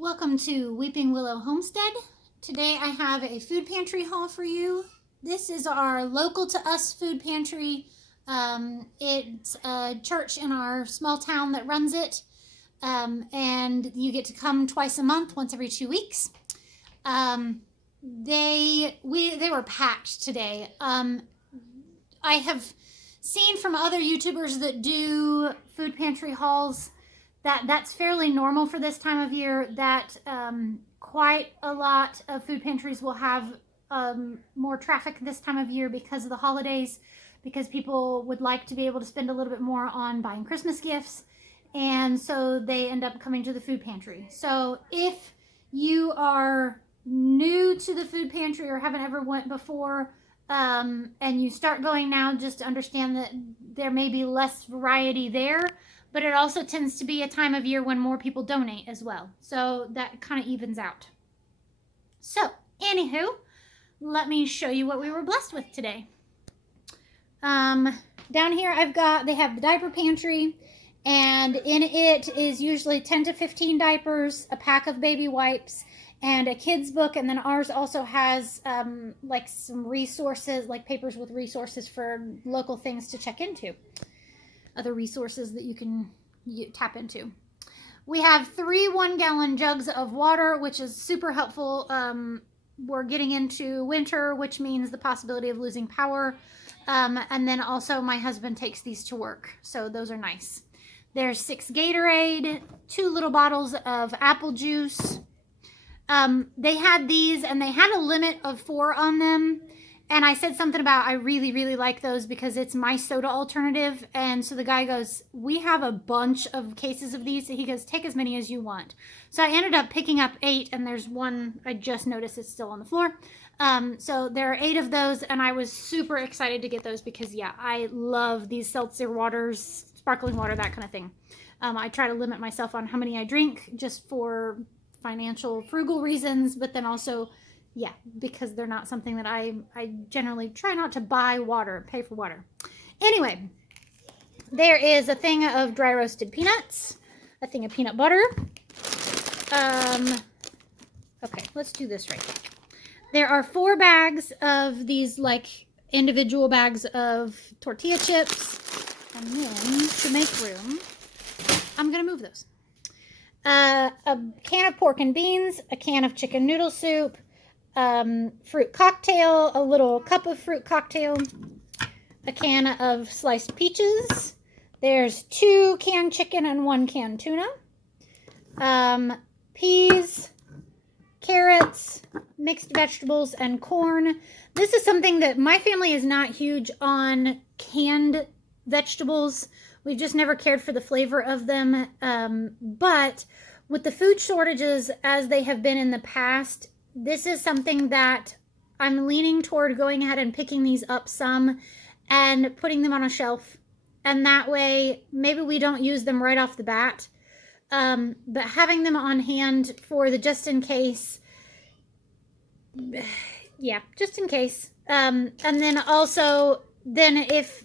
Welcome to Weeping Willow Homestead. Today I have a food pantry haul for you. This is our local to us food pantry. It's a church in our small town that runs it, and you get to come twice a month, once every 2 weeks. They were packed today. I have seen from other YouTubers that do food pantry hauls that's fairly normal for this time of year, that quite a lot of food pantries will have more traffic this time of year because of the holidays, because people would like to be able to spend a little bit more on buying Christmas gifts, and so they end up coming to the food pantry. So if you are new to the food pantry or haven't ever went before, and you start going now, just to understand that there may be less variety there, but it also tends to be a time of year when more people donate as well. So that kind of evens out. So, anywho, let me show you what we were blessed with today. Down here they have the diaper pantry, and in it is usually 10 to 15 diapers, a pack of baby wipes, and a kid's book. And then ours also has like some resources, like papers with resources for local things to check into. Other resources that you can tap into. We have 3 1-gallon jugs of water, which is super helpful. We're getting into winter, which means the possibility of losing power. And then also my husband takes these to work, so those are nice. There's 6 Gatorade, 2 little bottles of apple juice. They had these, and they had a limit of 4 on them. And I said something about I really, really like those because it's my soda alternative. And so the guy goes, we have a bunch of cases of these. He goes, take as many as you want. So I ended up picking up 8, and there's one I just noticed is still on the floor. So there are 8 of those, and I was super excited to get those because, yeah, I love these seltzer waters, sparkling water, that kind of thing. I try to limit myself on how many I drink just for financial frugal reasons, but then also, yeah, because they're not something that I generally try not to buy water, pay for water. Anyway, there is a thing of dry roasted peanuts, a thing of peanut butter. Okay, let's do this right. There are 4 bags of these, like, individual bags of tortilla chips. And then, to make room, I'm going to move those. A can of pork and beans, a can of chicken noodle soup, fruit cocktail, a little cup of fruit cocktail, a can of sliced peaches. There's 2 canned chicken and 1 canned tuna. Peas, carrots, mixed vegetables, and corn. This is something that my family is not huge on canned vegetables. We've just never cared for the flavor of them. But with the food shortages as they have been in the past, this is something that I'm leaning toward going ahead and picking these up some and putting them on a shelf. And that way, maybe we don't use them right off the bat. But having them on hand for the just in case. Yeah, just in case. And then also, then if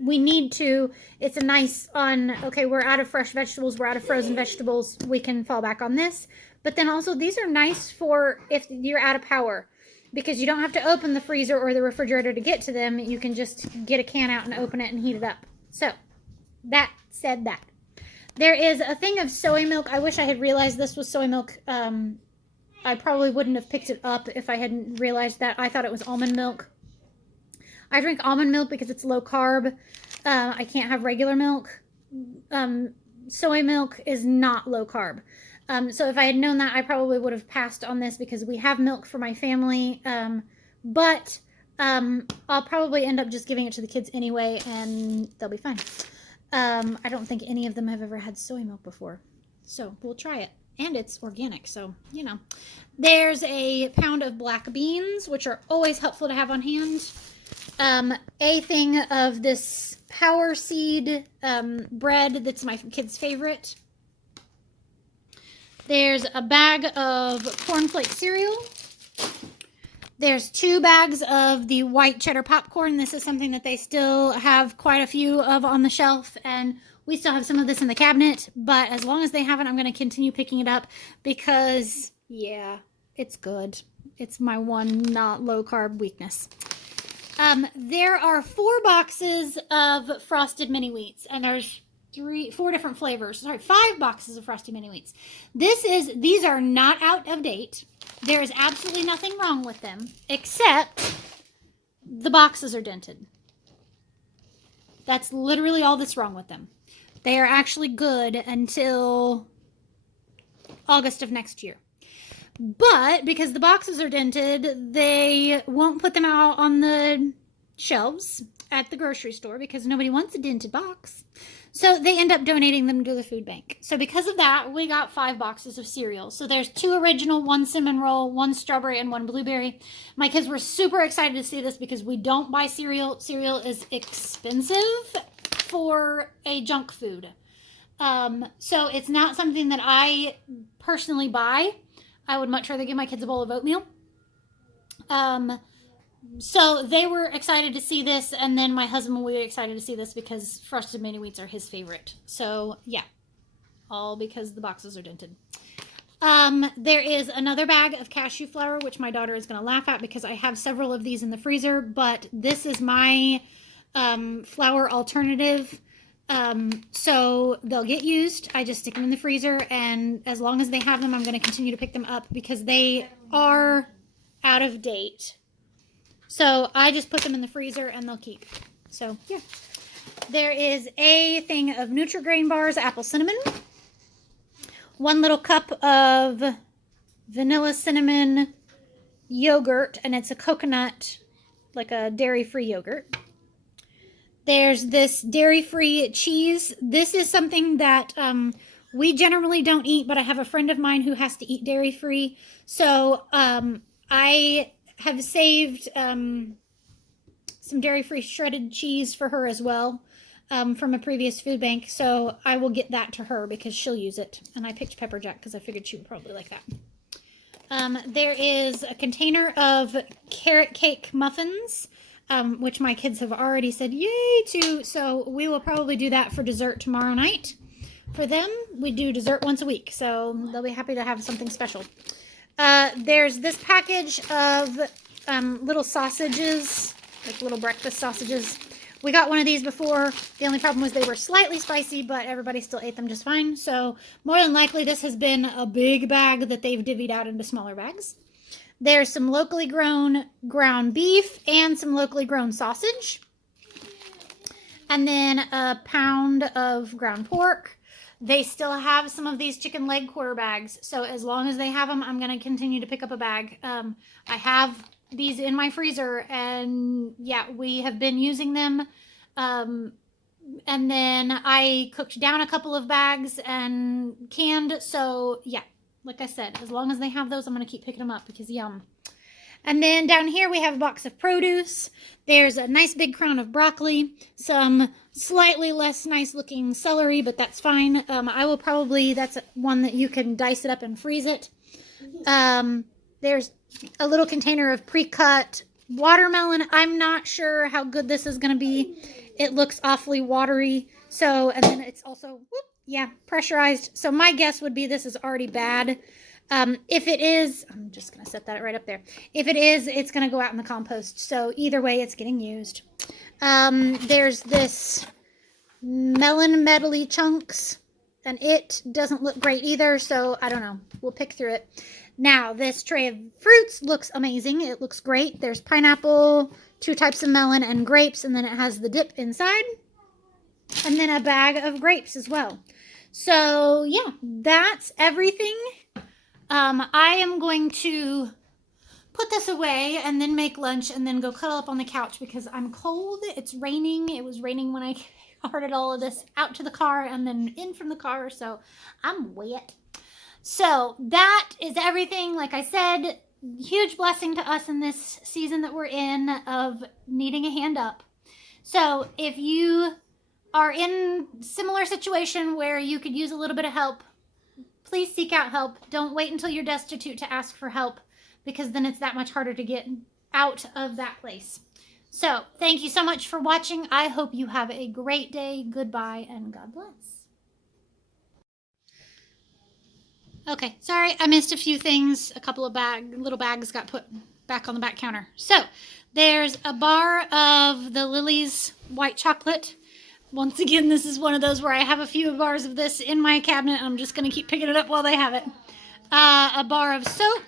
we need to, it's a nice okay, we're out of fresh vegetables, we're out of frozen vegetables, we can fall back on this. But then also, these are nice for if you're out of power, because you don't have to open the freezer or the refrigerator to get to them. You can just get a can out and open it and heat it up. So, that said that. There is a thing of soy milk. I wish I had realized this was soy milk. I probably wouldn't have picked it up if I hadn't realized that. I thought it was almond milk. I drink almond milk because it's low carb. I can't have regular milk. Soy milk is not low carb. So if I had known that, I probably would have passed on this because we have milk for my family. But I'll probably end up just giving it to the kids anyway, and they'll be fine. I don't think any of them have ever had soy milk before. So we'll try it. And it's organic, so, you know. There's a pound of black beans, which are always helpful to have on hand. A thing of this power seed bread that's my kid's favorite. There's a bag of cornflake cereal. There's 2 bags of the white cheddar popcorn. This is something that they still have quite a few of on the shelf, and we still have some of this in the cabinet, but as long as they have it, I'm going to continue picking it up because, yeah, it's good. It's my one not low-carb weakness. There are 4 boxes of Frosted Mini Wheats, and there's 4 different flavors. Sorry, 5 boxes of Frosted Mini Wheats. These are not out of date. There is absolutely nothing wrong with them, except the boxes are dented. That's literally all that's wrong with them. They are actually good until August of next year. But because the boxes are dented, they won't put them out on the shelves at the grocery store because nobody wants a dented box. So they end up donating them to the food bank. So because of that, we got 5 boxes of cereal. So there's 2 original, 1 cinnamon roll, 1 strawberry, and 1 blueberry. My kids were super excited to see this because we don't buy cereal. Cereal is expensive for a junk food. So it's not something that I personally buy. I would much rather give my kids a bowl of oatmeal. So they were excited to see this, and then my husband will be excited to see this because Frosted Mini Wheats are his favorite. So yeah, all because the boxes are dented. There is another bag of cashew flour, which my daughter is going to laugh at because I have several of these in the freezer, but this is my flour alternative. So they'll get used. I just stick them in the freezer, and as long as they have them, I'm going to continue to pick them up because they are out of date. So I just put them in the freezer and they'll keep. So yeah. There is a thing of Nutri-Grain bars, apple cinnamon. 1 little cup of vanilla cinnamon yogurt, and it's a coconut, like a dairy-free yogurt. There's this dairy-free cheese. This is something that we generally don't eat, but I have a friend of mine who has to eat dairy-free. So I have saved some dairy-free shredded cheese for her as well from a previous food bank. So I will get that to her because she'll use it. And I picked pepper jack because I figured she would probably like that. There is a container of carrot cake muffins, which my kids have already said yay to. So we will probably do that for dessert tomorrow night. For them, we do dessert once a week. So they'll be happy to have something special. There's this package of little sausages, like little breakfast sausages. We got one of these before. The only problem was they were slightly spicy, but everybody still ate them just fine. So more than likely this has been a big bag that they've divvied out into smaller bags. There's some locally grown ground beef and some locally grown sausage. And then a pound of ground pork. They still have some of these chicken leg quarter bags. So as long as they have them, I'm going to continue to pick up a bag. I have these in my freezer, and yeah, we have been using them. And then I cooked down a couple of bags and canned. So yeah, like I said, as long as they have those, I'm going to keep picking them up because yum. And then down here we have a box of produce. There's a nice big crown of broccoli, some slightly less nice looking celery, but that's fine. I will probably, that's one that you can dice it up and freeze it. There's a little container of pre-cut watermelon. I'm not sure how good this is going to be. It looks awfully watery. So, and then it's also, pressurized. So my guess would be this is already bad. If it is, I'm just going to set that right up there. If it is, it's going to go out in the compost. So either way, it's getting used. There's this melon medley chunks, and it doesn't look great either. So I don't know. We'll pick through it. Now, this tray of fruits looks amazing. It looks great. There's pineapple, 2 types of melon, and grapes, and then it has the dip inside. And then a bag of grapes as well. So, yeah, that's everything. I am going to put this away and then make lunch and then go cuddle up on the couch because I'm cold. It's raining. It was raining when I carted all of this out to the car and then in from the car, so I'm wet. So that is everything. Like I said, huge blessing to us in this season that we're in of needing a hand up. So if you are in a similar situation where you could use a little bit of help, please seek out help. Don't wait until you're destitute to ask for help because then it's that much harder to get out of that place. So thank you so much for watching. I hope you have a great day. Goodbye and God bless. Okay, sorry, I missed a few things. A couple of little bags got put back on the back counter. So there's a bar of the Lily's white chocolate. Once again, this is one of those where I have a few bars of this in my cabinet. I'm just going to keep picking it up while they have it. A bar of soap,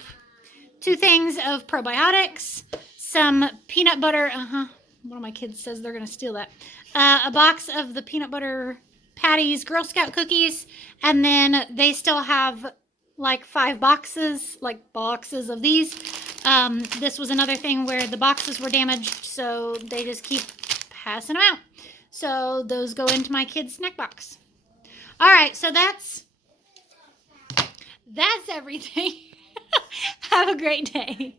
2 things of probiotics, some peanut butter. One of my kids says they're going to steal that. A box of the peanut butter patties, Girl Scout cookies, and then they still have like 5 boxes of these. This was another thing where the boxes were damaged, so they just keep passing them out. So those go into my kids' snack box. All right, so that's everything. Have a great day.